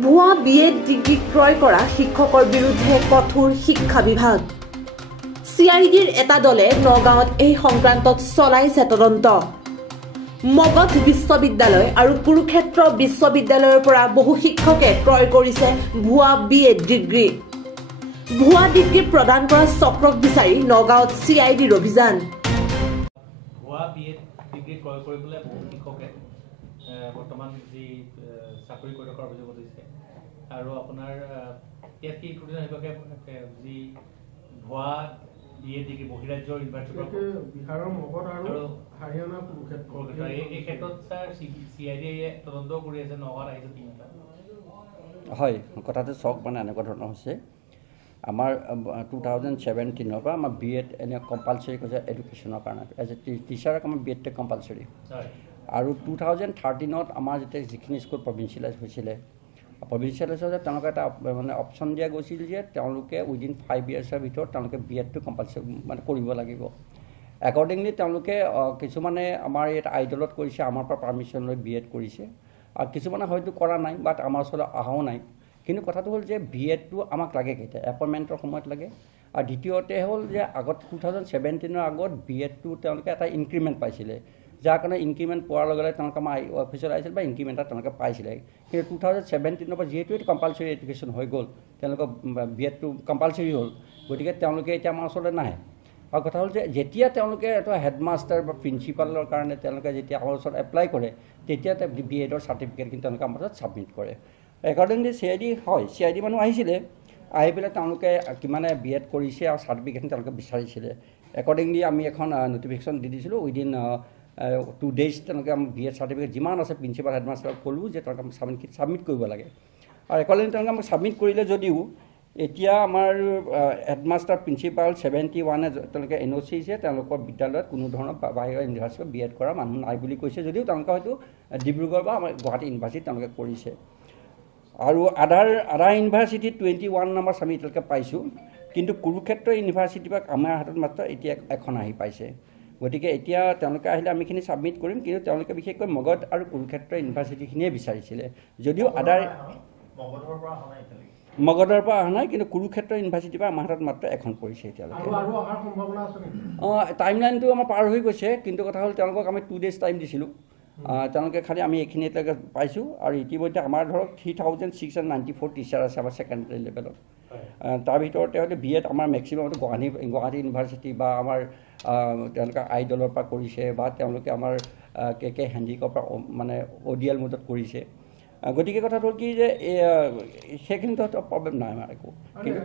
ভুয়া BEd degree ক্ৰয় কৰা শিক্ষকৰ বিৰুদ্ধে কঠোৰ শিক্ষা বিভাগ। চিআইডিৰ এটা দলে নগাঁৱত এই সংক্ৰান্তত চলাইছে তদন্ত। মগধ বিশ্ববিদ্যালয় আৰু কুৰুক্ষেত্ৰ বিশ্ববিদ্যালয়ৰ পৰা বহু শিক্ষকে ক্ৰয় কৰিছে ভুৱা বিএড ডিগ্ৰী। ভুৱা ডিগ্ৰী প্ৰদান কৰা চক্ৰক বিচাৰি নগাঁৱত চিআইডিৰ অভিযান। ভুৱা বিএড ডিগ্ৰী ক্ৰয় কৰিবলৈ বহু শিক্ষকে বৰ্তমান যি চাকৰি কৰি থকাৰ অভিযোগ উঠিছে আৰু আপোনাৰ ইয়াত কি শিক্ষকে যি ভুৱা বিএড ডিগ্ৰী বহিৰাজ্যৰ ইউনিভাৰ্চিটিৰ বিহাৰৰ মগধ আৰু হাৰিয়ানা কুৰুক্ষেত্ৰ এই ক্ষেত্ৰত ছাৰ চিআইডিয়ে তদন্ত কৰি আছে। নগাঁৱত আহিছে তিনিটা। হয়, কথাটো চাওক, মানে এনেকুৱা ধৰণৰ হৈছে আমাৰ 2017 পৰা আমাৰ বিএড এনে কম্পালচৰি কৰিছে এডুকেশ্যনৰ কাৰণে। এজ এ টিচাৰক আমাৰ বিএডটো কম্পালচৰি। আৰু 2013 আমাৰ যেতিয়া যিখিনি স্কুল প্ৰভিঞ্চিয়েলাইজ হৈছিলে, প্ৰভিঞ্চিয়েলাইজত তেওঁলোকে এটা মানে অপশ্যন দিয়া গৈছিল যে তেওঁলোকে উইদিন 5 yearsৰ ভিতৰত তেওঁলোকে বিএডটো কম্পালচৰি মানে কৰিব লাগিব। একৰ্ডিংলি তেওঁলোকে কিছুমানে আমাৰ ইয়াত আইডলত কৰিছে, আমাৰ পৰা পাৰ্মিশ্যন লৈ বিএড কৰিছে, আৰু কিছুমানে হয়তো কৰা নাই, বাট আমাৰ ওচৰলৈ অহাও নাই। কিন্তু কথাটো হ'ল যে বিএডটো আমাক লাগে কেতিয়া? এপইণ্টমেণ্টৰ সময়ত লাগে। আৰু দ্বিতীয়তে হ'ল যে আগত 2017 আগত বিএডটো তেওঁলোকে এটা ইনক্ৰিমেণ্ট পাইছিলে, যাৰ কাৰণে ইনক্ৰিমেণ্ট পোৱাৰ লগে লগে তেওঁলোকে আমাৰ অফিচত আহিছিল বা ইনক্ৰিমেণ্ট এটা তেওঁলোকে পাইছিলে। কিন্তু 2017 পৰা যিহেতু এইটো কম্পালচৰি এডুকেশ্যন হৈ গ'ল, তেওঁলোকৰ বিএডটো কম্পালচৰি হ'ল, গতিকে তেওঁলোকে এতিয়া আমাৰ ওচৰলৈ নাহে। আৰু কথা হ'ল যে যেতিয়া তেওঁলোকে এটা হেডমাষ্টাৰ বা প্ৰিন্সিপালৰ কাৰণে তেওঁলোকে যেতিয়া আমাৰ ওচৰত এপ্লাই কৰে, তেতিয়া বিএডৰ চাৰ্টিফিকেট কিন্তু তেওঁলোকে আমাৰ ওচৰত ছাবমিট কৰে। একৰ্ডিংলি চিআইডি হয়, চিআইডি মানুহ আহিছিলে, আহি পেলাই তেওঁলোকে কিমানে বিএড কৰিছে আৰু চাৰ্টিফিকেটখন তেওঁলোকে বিচাৰিছিলে। একৰ্ডিংলি আমি এখন নটিফিকেশ্যন দি দিছিলোঁ। উইদিন 2 days তেওঁলোকে আমাৰ বিএড চাৰ্টিফিকেট যিমান আছে প্ৰিন্সিপাল হেডমাষ্টাৰক ক'লোঁ যে তেওঁলোকে আমাক ছাবমিট কৰিব লাগে। আৰু একৰ্ডিংলি তেওঁলোকে আমাক ছাবমিট কৰিলে যদিও এতিয়া আমাৰ হেডমাষ্টাৰ প্ৰিন্সিপাল 71 তেওঁলোকে NOC দিছে, তেওঁলোকৰ বিদ্যালয়ত কোনো ধৰণৰ বাহিৰৰ ইউনিভাৰ্চিটিত বিএড কৰা মানুহ নাই বুলি কৈছে, যদিও তেওঁলোকে হয়তো ডিব্ৰুগড় বা আমাৰ গুৱাহাটী ইউনিভাৰ্চিটিত তেওঁলোকে কৰিছে। আৰু আদাৰ ইউনিভাৰ্চিটিত 21 নম্বৰ আমি এতিয়ালৈকে পাইছোঁ, কিন্তু কুৰুক্ষেত্ৰ ইউনিভাৰ্চিটিৰ পৰা আমাৰ হাতত মাত্ৰ এতিয়া এখন আহি পাইছে। গতিকে এতিয়া তেওঁলোকে আহিলে আমিখিনি ছাবমিট কৰিম, কিন্তু তেওঁলোকে বিশেষকৈ মগধ আৰু কুৰুক্ষেত্ৰ ইউনিভাৰ্চিটিখিনিয়ে বিচাৰিছিলে, যদিও মগধৰ পৰা অহা নাই, কিন্তু কুৰুক্ষেত্ৰ ইউনিভাৰ্চিটিৰ পৰা আমাৰ হাতত মাত্ৰ এখন পৰিছে এতিয়ালৈকে। টাইমলাইনটো আমাৰ পাৰ হৈ গৈছে, কিন্তু কথা হ'ল তেওঁলোকক আমি 2 days টাইম দিছিলোঁ। তেওঁলোকে খালি আমি এইখিনি এতিয়ালৈকে পাইছোঁ। আৰু ইতিমধ্যে আমাৰ ধৰক 3694 টিচাৰ আছে আমাৰ ছেকেণ্ডেৰী লেভেলত। তাৰ ভিতৰতে হয়তো বিএড আমাৰ মেক্সিমামটো গুৱাহাটী ইউনিভাৰ্চিটি বা আমাৰ তেওঁলোকে আইডলৰ পৰা কৰিছে, বা তেওঁলোকে আমাৰ KK হেণ্ডিকৰ পৰা মানে ODL মোডত কৰিছে। গতিকে কথাটো হ'ল কি যে সেইখিনিতো প্ৰব্লেম নাই আমাৰ একো। কিন্তু